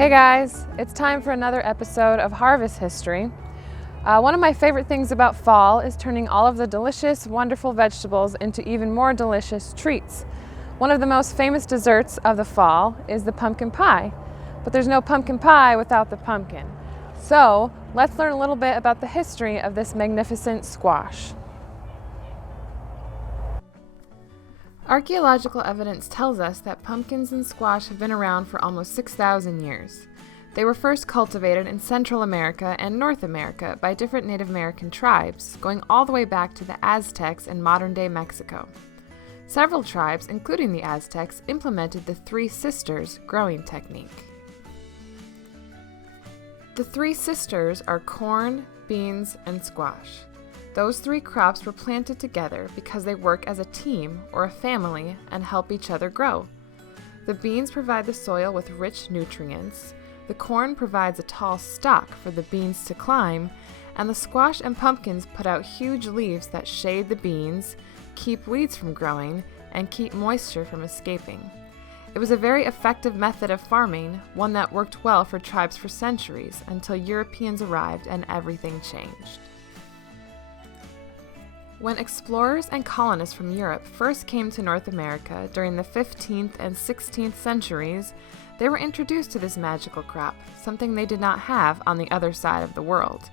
Hey guys, it's time for another episode of Harvest History. One of my favorite things about fall is turning all of the delicious, wonderful vegetables into even more delicious treats. One of the most famous desserts of the fall is the pumpkin pie, but there's no pumpkin pie without the pumpkin. So let's learn a little bit about the history of this magnificent squash. Archaeological evidence tells us that pumpkins and squash have been around for almost 6,000 years. They were first cultivated in Central America and North America by different Native American tribes, going all the way back to the Aztecs in modern-day Mexico. Several tribes, including the Aztecs, implemented the Three Sisters growing technique. The Three Sisters are corn, beans, and squash. Those three crops were planted together because they work as a team or a family and help each other grow. The beans provide the soil with rich nutrients, the corn provides a tall stalk for the beans to climb, and the squash and pumpkins put out huge leaves that shade the beans, keep weeds from growing, and keep moisture from escaping. It was a very effective method of farming, one that worked well for tribes for centuries until Europeans arrived and everything changed. When explorers and colonists from Europe first came to North America during the 15th and 16th centuries, they were introduced to this magical crop, something they did not have on the other side of the world.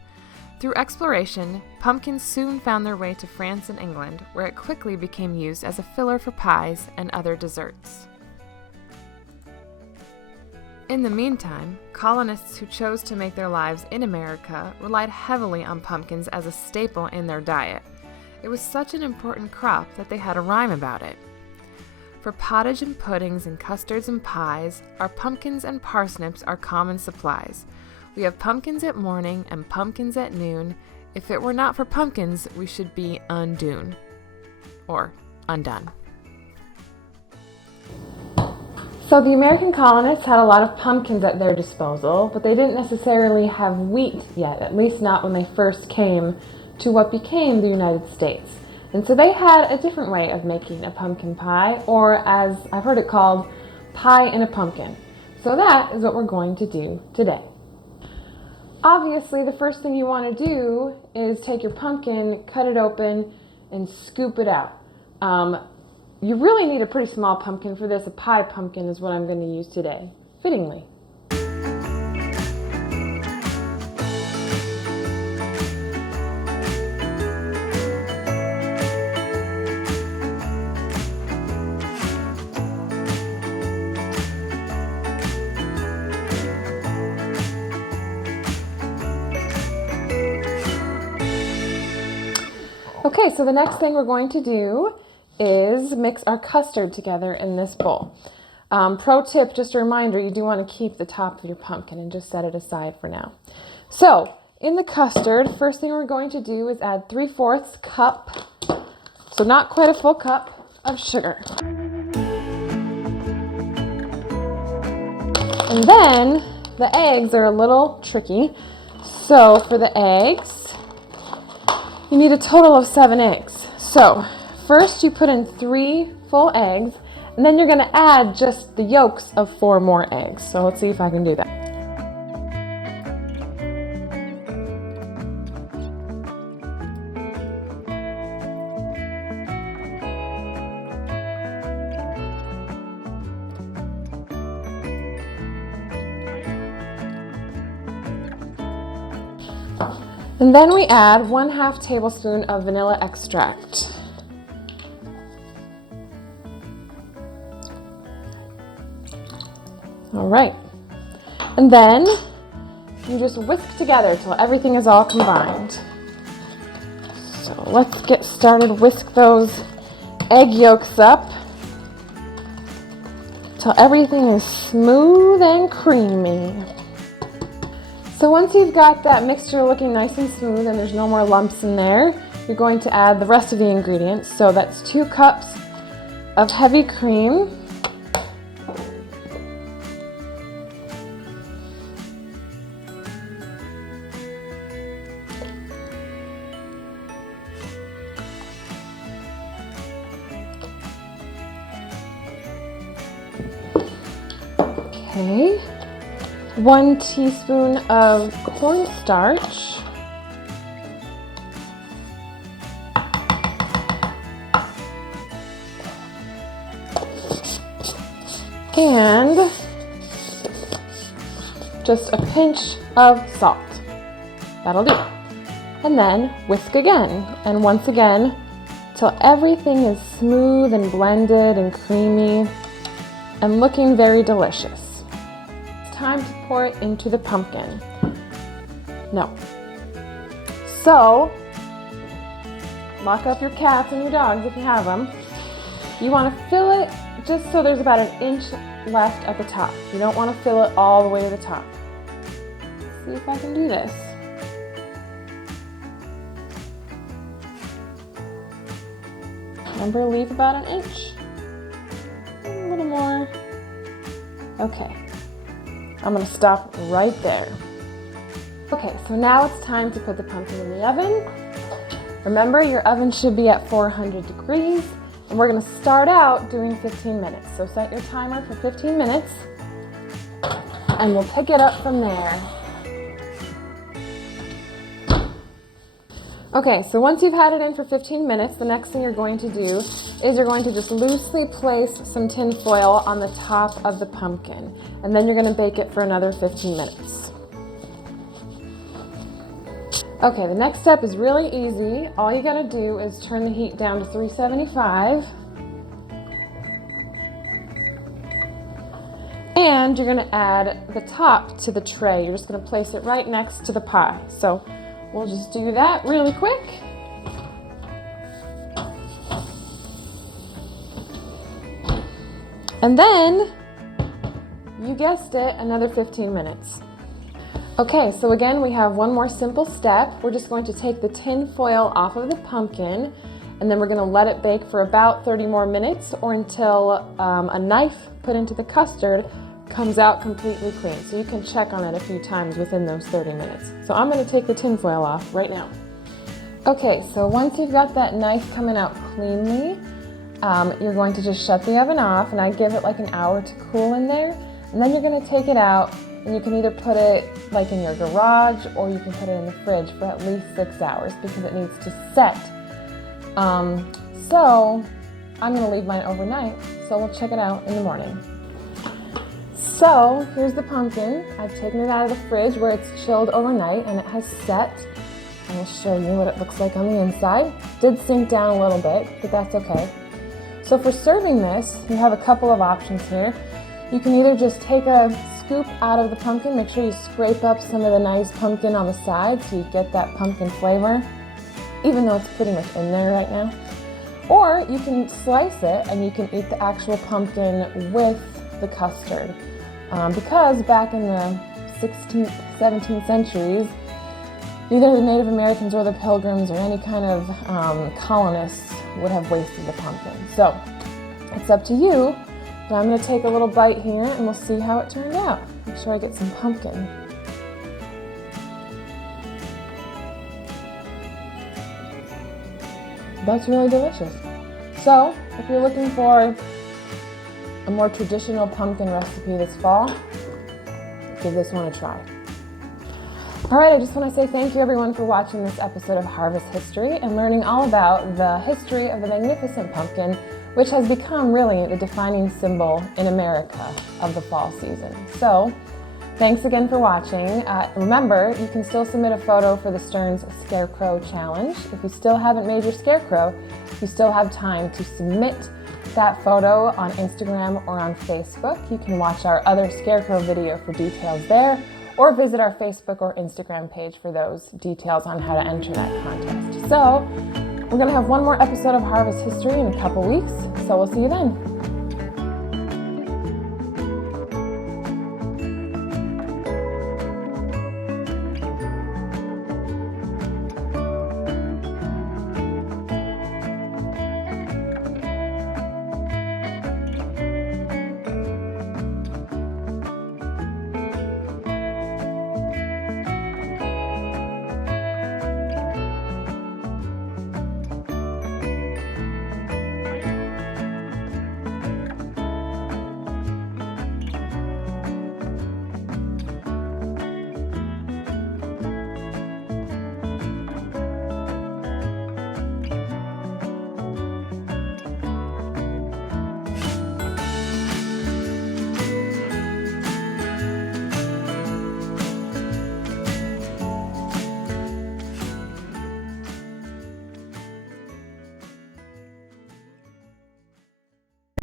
Through exploration, pumpkins soon found their way to France and England, where it quickly became used as a filler for pies and other desserts. In the meantime, colonists who chose to make their lives in America relied heavily on pumpkins as a staple in their diet. It was such an important crop that they had a rhyme about it. For pottage and puddings and custards and pies, our pumpkins and parsnips are common supplies. We have pumpkins at morning and pumpkins at noon. If it were not for pumpkins, we should be undone. Or undone. So the American colonists had a lot of pumpkins at their disposal, but they didn't necessarily have wheat yet, at least not when they first came to what became the United States. And so they had a different way of making a pumpkin pie, or as I've heard it called, pie in a pumpkin. So that is what we're going to do today. Obviously, the first thing you want to do is take your pumpkin, cut it open, and scoop it out. You really need a pretty small pumpkin for this. A pie pumpkin is what I'm going to use today, fittingly. Okay, so the next thing we're going to do is mix our custard together in this bowl. Pro tip, just a reminder, you do want to keep the top of your pumpkin and just set it aside for now. So, in the custard, first thing we're going to do is add 3/4 cup, so not quite a full cup, of sugar. And then, the eggs are a little tricky. So, for the eggs, you need a total of 7 eggs. So, first you put in 3 full eggs, and then you're going to add just the yolks of 4 more eggs. So let's see if I can do that. And then we add 1/2 tablespoon of vanilla extract. All right. And then you just whisk together till everything is all combined. So let's get started. Whisk those egg yolks up till everything is smooth and creamy. So once you've got that mixture looking nice and smooth and there's no more lumps in there, you're going to add the rest of the ingredients. So that's 2 cups of heavy cream, okay, 1 teaspoon of cornstarch, and just a pinch of salt. That'll do. And then whisk again, and once again, till everything is smooth and blended and creamy and looking very delicious. It's time to pour it into the pumpkin. No. So, lock up your cats and your dogs if you have them. You want to fill it just so there's about 1 inch left at the top. You don't want to fill it all the way to the top. Let's see if I can do this. Remember, leave about 1 inch. A little more. Okay. I'm going to stop right there. Okay, so now it's time to put the pumpkin in the oven. Remember, your oven should be at 400 degrees, and we're going to start out doing 15 minutes. So set your timer for 15 minutes, and we'll pick it up from there. Okay, so once you've had it in for 15 minutes, the next thing you're going to do is you're going to just loosely place some tin foil on the top of the pumpkin, and then you're going to bake it for another 15 minutes. Okay, the next step is really easy. All you gotta do is turn the heat down to 375. And you're gonna add the top to the tray. You're just gonna place it right next to the pie. So we'll just do that really quick. And then, you guessed it, another 15 minutes. Okay, so again, we have one more simple step. We're just going to take the tin foil off of the pumpkin, and then we're going to let it bake for about 30 more minutes or until a knife put into the custard comes out completely clean. So you can check on it a few times within those 30 minutes. So I'm going to take the tin foil off right now. Okay, so once you've got that knife coming out cleanly, you're going to just shut the oven off, and I give it like an hour to cool in there, and then you're going to take it out. And you can either put it like in your garage or you can put it in the fridge for at least 6 hours because it needs to set. So I'm going to leave mine overnight, so we'll check it out in the morning. So here's the pumpkin. I've taken it out of the fridge where it's chilled overnight and it has set. I'm going to show you what it looks like on the inside. It did sink down a little bit, but that's okay. So for serving this, you have a couple of options here. You can either just take a scoop out of the pumpkin, make sure you scrape up some of the nice pumpkin on the side so you get that pumpkin flavor, even though it's pretty much in there right now. Or you can slice it and you can eat the actual pumpkin with the custard. Because back in the 16th, 17th centuries, either the Native Americans or the Pilgrims or any kind of colonists would have wasted the pumpkin. So it's up to you. But I'm going to take a little bite here and we'll see how it turns out. Make sure I get some pumpkin. That's really delicious. So, if you're looking for a more traditional pumpkin recipe this fall, give this one a try. Alright, I just want to say thank you everyone for watching this episode of Harvest History and learning all about the history of the magnificent pumpkin, which has become really the defining symbol in America of the fall season. So, thanks again for watching. Remember, you can still submit a photo for the Stearns Scarecrow Challenge. If you still haven't made your scarecrow, you still have time to submit that photo on Instagram or on Facebook. You can watch our other scarecrow video for details there, or visit our Facebook or Instagram page for those details on how to enter that contest. So, we're going to have one more episode of Harvest History in a couple weeks, so we'll see you then.